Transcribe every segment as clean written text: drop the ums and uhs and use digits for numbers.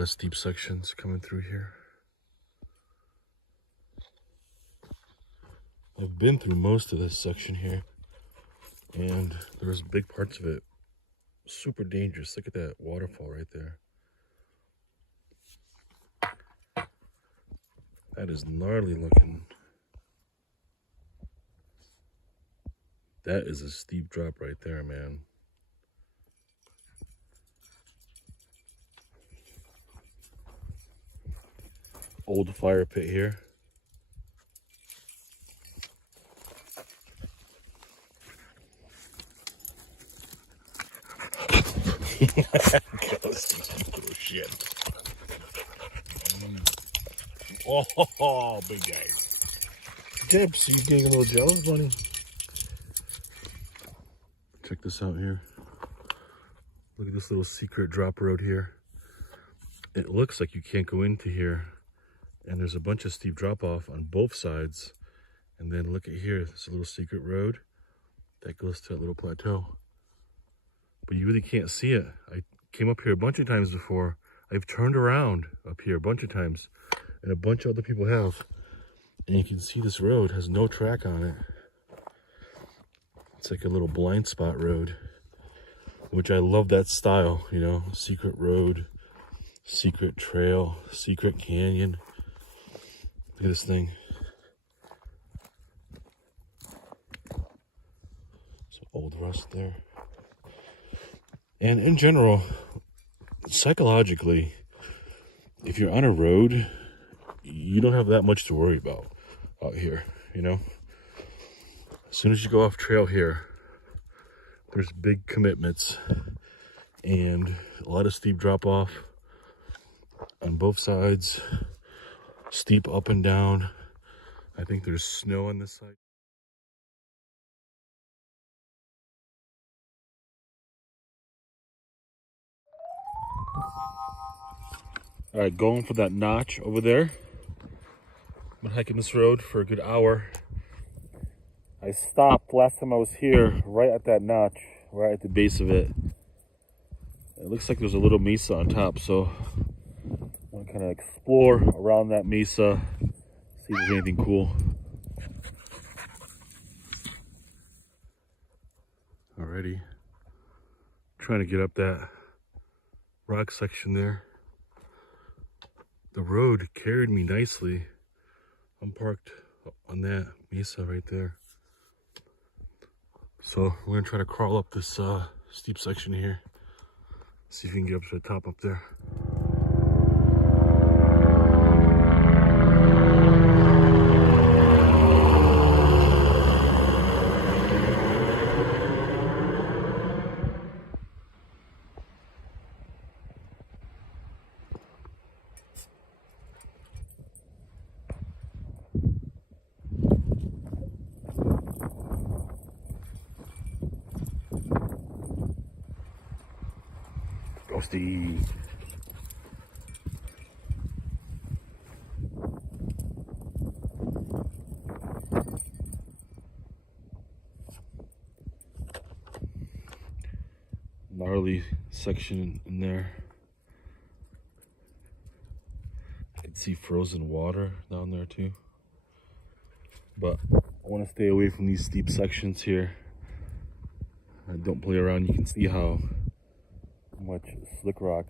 lot of steep sections coming through here. I've been through most of this section here, and there's big parts of it super dangerous. Look at that waterfall right there. That is gnarly looking. That is a steep drop right there, man. Old fire pit here. Oh, shit. Oh, big guy. Dips, you getting a little jealous, buddy? Check this out here. Look at this little secret drop road here. It looks like you can't go into here, and there's a bunch of steep drop off on both sides. And then look at here, it's a little secret road that goes to that little plateau. But you really can't see it. I came up here a bunch of times before. I've turned around up here a bunch of times, and a bunch of other people have. And you can see this road has no track on it. It's like a little blind spot road, which I love that style, you know, secret road, secret trail, secret canyon. Look at this thing. Some old rust there. And in general, psychologically, if you're on a road, you don't have that much to worry about out here, you know? As soon as you go off trail here, there's big commitments and a lot of steep drop off on both sides, steep up and down. I think there's snow on this side. All right, going for that notch over there. I've been hiking this road for a good hour. I stopped last time I was here right at that notch, right at the base of it. It looks like there's a little mesa on top, so I want to kind of explore around that mesa, see if there's anything cool. Alrighty, trying to get up that rock section there. The road carried me nicely. I'm parked on that mesa right there. So we're gonna try to crawl up this steep section here. See if we can get up to the top up there. Ghosty. Gnarly section in there. I can see frozen water down there too. But I want to stay away from these steep sections here. I don't play around. You can see how much slick rock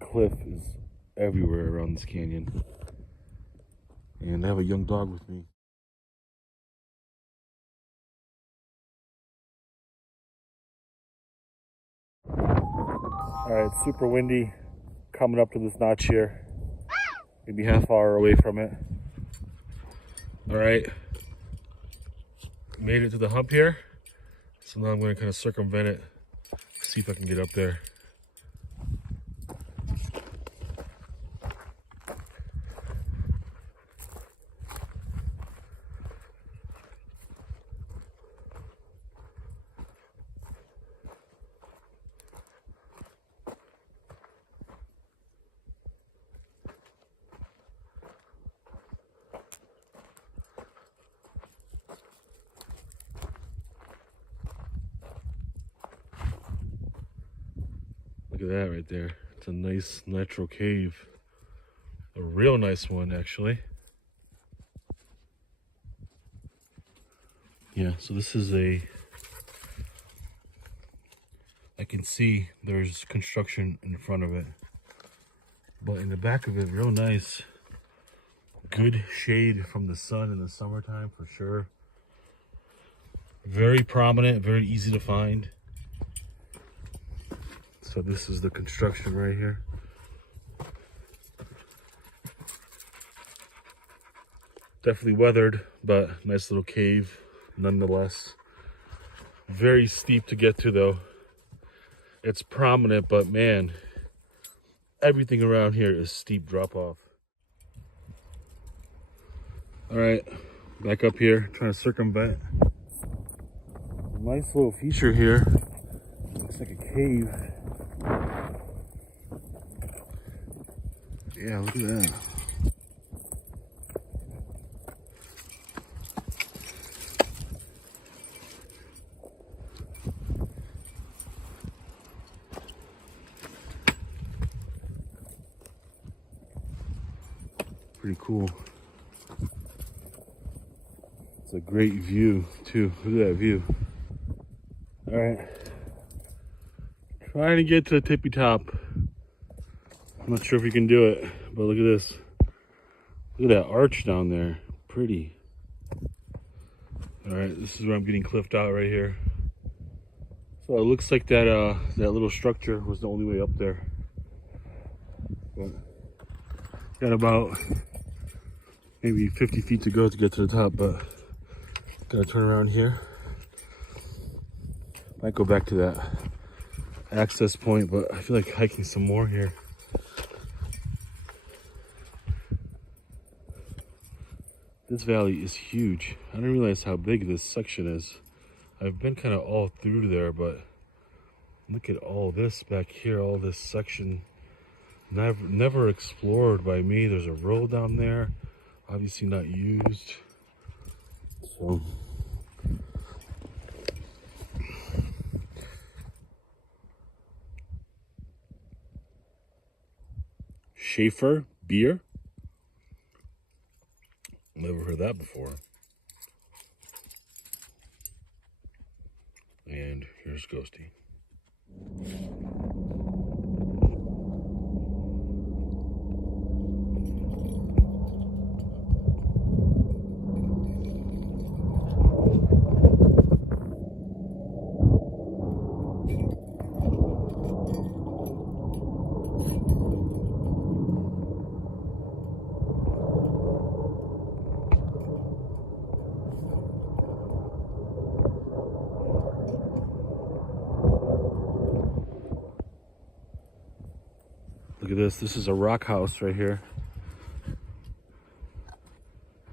cliff is everywhere around this canyon. And I have a young dog with me. All right, it's super windy coming up to this notch here. Maybe half hour away from it. All right, made it to the hump here. So now I'm going to kind of circumvent it, see if I can get up there. Look at that right there. It's a nice natural cave. A real nice one, actually. Yeah, so this is I can see there's construction in front of it. But in the back of it, real nice. Good shade from the sun in the summertime for sure. Very prominent, very easy to find. So this is the construction right here. Definitely weathered, but nice little cave nonetheless. Very steep to get to though. It's prominent, but man, everything around here is steep drop off. All right, back up here, trying to circumvent. Nice little feature here. Looks like a cave. Yeah, look at that. Pretty cool. It's a great view too. Look at that view. All right, trying to get to the tippy top. I'm not sure if we can do it, but look at this. Look at that arch down there. Pretty. All right, this is where I'm getting cliffed out right here. So it looks like that that little structure was the only way up there. But got about maybe 50 feet to go to get to the top, but gotta turn around here. Might go back to that access point, but I feel like hiking some more here. This valley is huge. I didn't realize how big this section is. I've been kind of all through there, but look at all this back here, all this section. Never explored by me. There's a road down there, obviously not used. So Schaefer beer? Never heard that before. And here's Ghosty. Look at this. This is a rock house right here.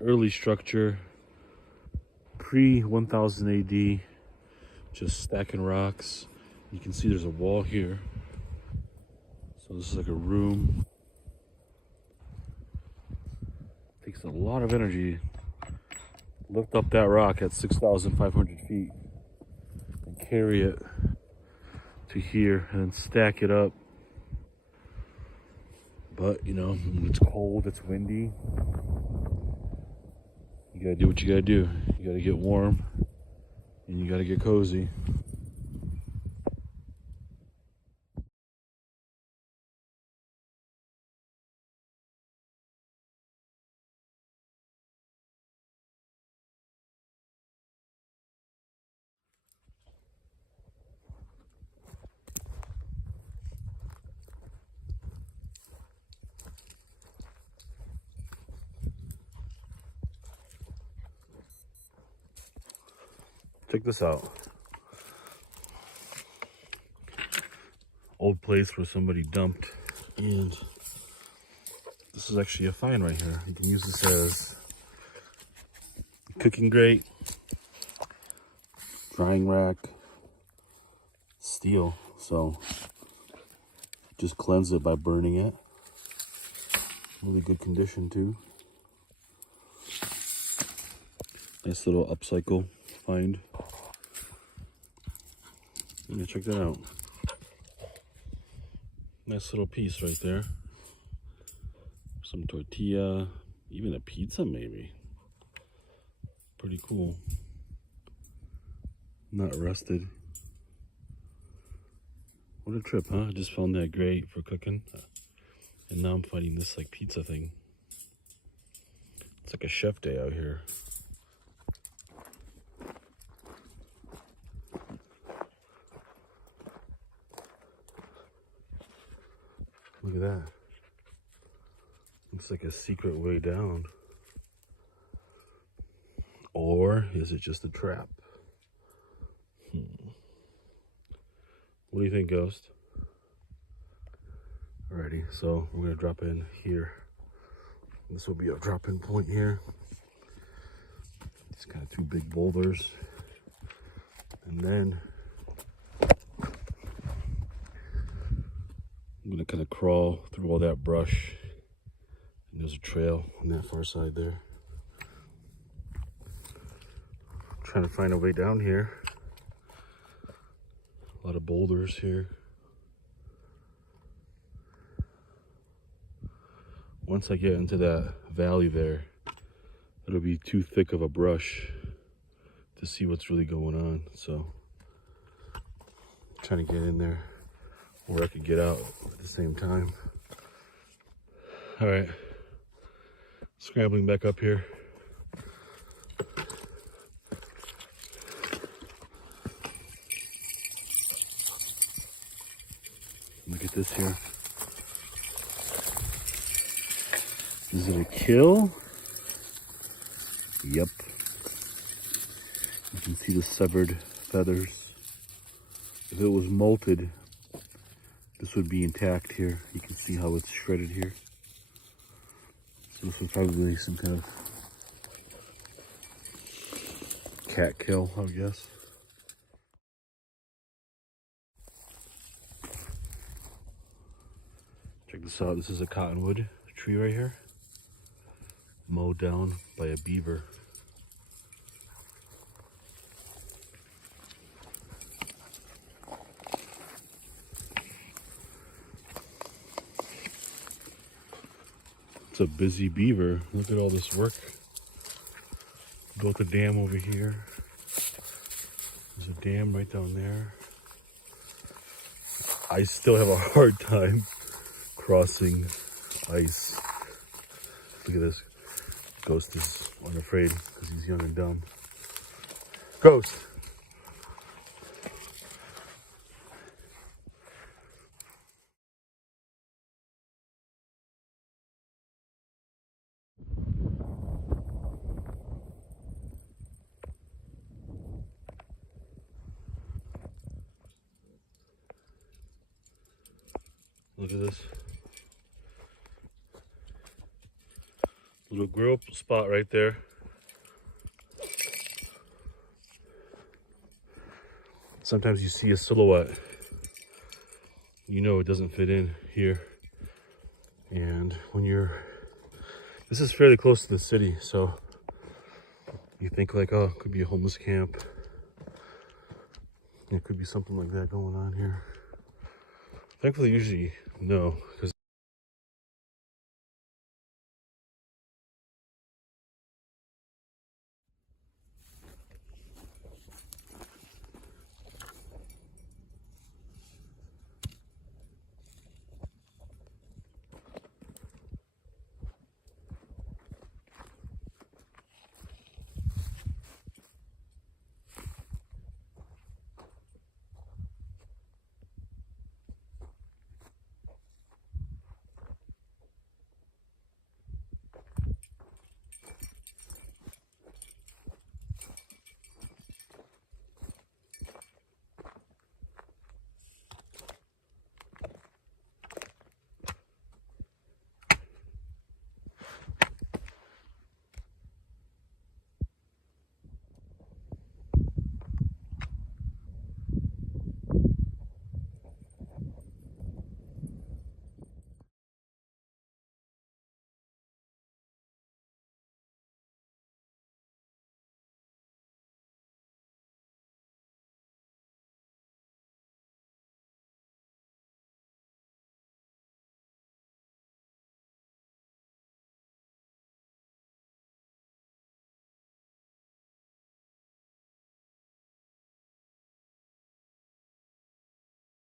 Early structure. Pre-1000 AD. Just stacking rocks. You can see there's a wall here. So this is like a room. Takes a lot of energy. Lift up that rock at 6,500 feet. And carry it to here and then stack it up. But, you know, when it's cold, it's windy. You gotta do what you gotta do. You gotta get warm and you gotta get cozy. Check this out. Old place where somebody dumped, and this is actually a find right here. You can use this as cooking grate, drying rack, steel. So just cleanse it by burning it. Really good condition too. Nice little upcycle find. Yeah, check that out. Nice little piece right there. Some tortilla, even a pizza maybe. Pretty cool. Not rusted. What a trip, huh? I just found that great for cooking. And now I'm finding this like pizza thing. It's like a chef day out here. Look at that. Looks like a secret way down. Or is it just a trap? What do you think, Ghost? Alrighty, so we're gonna drop in here. This will be a drop-in point here. It's kind of two big boulders. And then I'm gonna kind of crawl through all that brush. And there's a trail on that far side there. Trying to find a way down here. A lot of boulders here. Once I get into that valley there, it'll be too thick of a brush to see what's really going on. So I'm trying to get in there where I could get out at the same time. All right, scrambling back up here. Look at this here. Is it a kill? Yep. You can see the severed feathers. If it was molted, this would be intact here. You can see how it's shredded here. So this was probably some kind of cat kill, I would guess. Check this out. This is a cottonwood tree right here. Mowed down by a beaver. It's a busy beaver. Look at all this work. Built a dam over here. There's a dam right down there. I still have a hard time crossing ice. Look at this. Ghost is unafraid because he's young and dumb. Ghost! Look at this. Little grill spot right there. Sometimes you see a silhouette. You know it doesn't fit in here. And when this is fairly close to the city, so you think like, oh, it could be a homeless camp. It could be something like that going on here. Thankfully, usually no, because